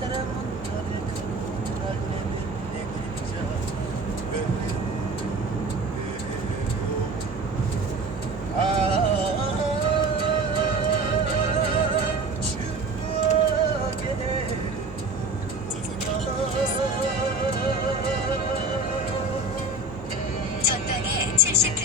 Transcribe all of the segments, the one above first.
sarımın 谢谢。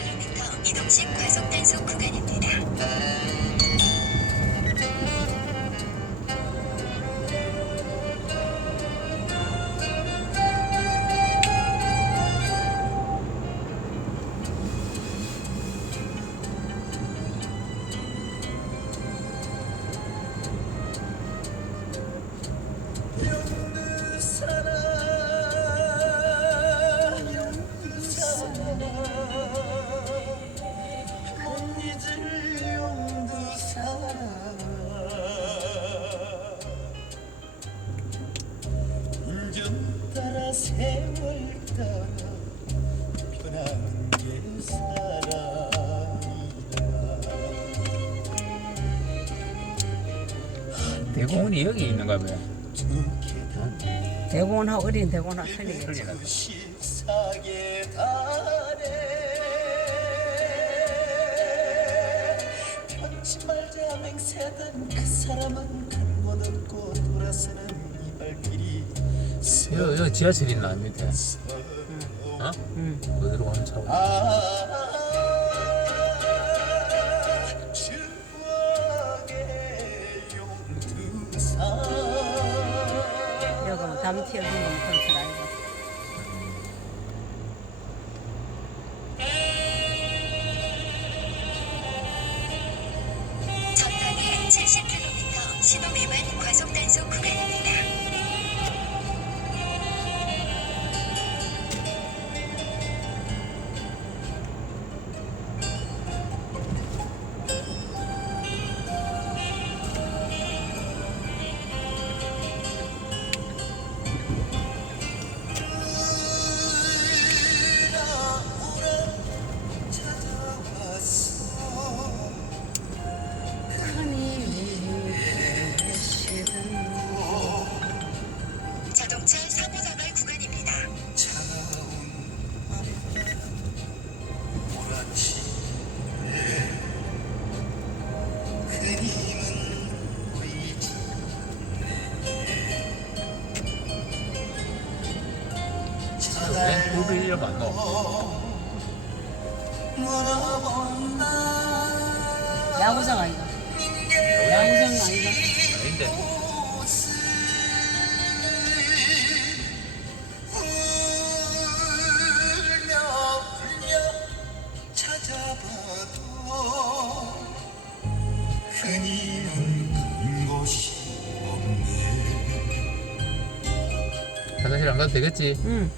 대공원이 여기 있는가 봐요 대공원하 어린 대공원하 틀리겠지. 식사의 달에 편지 말자 맹세던 그 사람은 간곳 없고 돌아서는 이발길이 여기, 여기 지하철 있나 밑에? 어? 응. 어디로 가는 차? 아 추억의 용두산 여기 뭐 담티 여기 뭐 그렇게 알고. 왜? 우리 이름 안 넣어? 야구장 아이가. 야구장 아이가. 아닌데. 화장실 안 가도 되겠지? 응.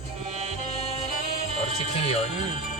바로 직행이요. 응.